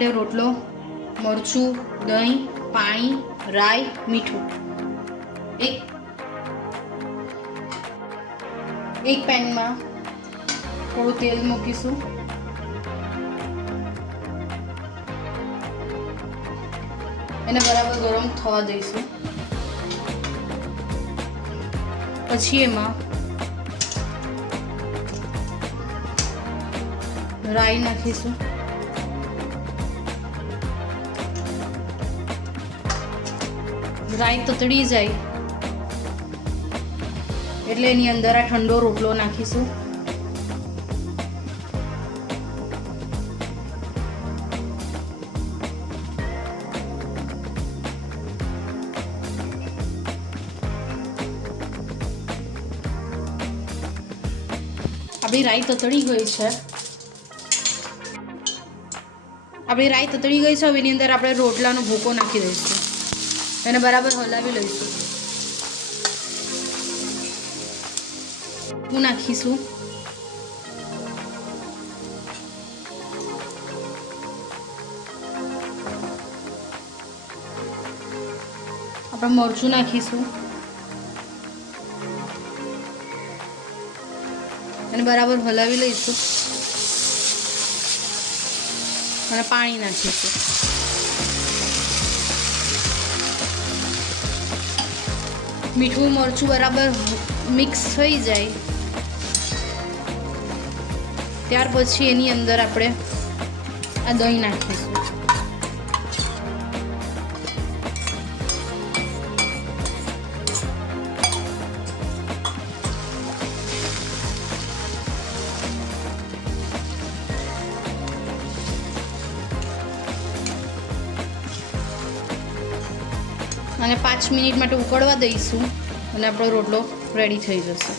માટે રોટલો, મરચું, દહીં, પાણી, રાઈ, મીઠું. એક પેનમાં થોડું તેલ મૂકીશું. એને બરાબર ગરમ થવા દઈશું. પછી એમાં રાઈ નાખીશું. રાઈ તતડી જાય એટલે એની અંદર આ ઠંડો રોટલો નાખીશું. આપણી રાઈ તતડી ગઈ છે. હવે એની અંદર આપણે રોટલાનો ભૂકો નાખી દઈશું. એને બરાબર હલાવી લઈશું. નાખીશું. આપણે મરચું નાખીશું. અને બરાબર હલાવી લઈશું અને પાણી નાખીશું. મીઠું મરચું બરાબર મિક્સ થઈ જાય ત્યાર પછી એની અંદર આપણે આ દહીં નાખીશું. અને 5 મિનિટ માટે ઉકળવા દઈશું અને આપણો રોટલો રેડી થઈ જશે.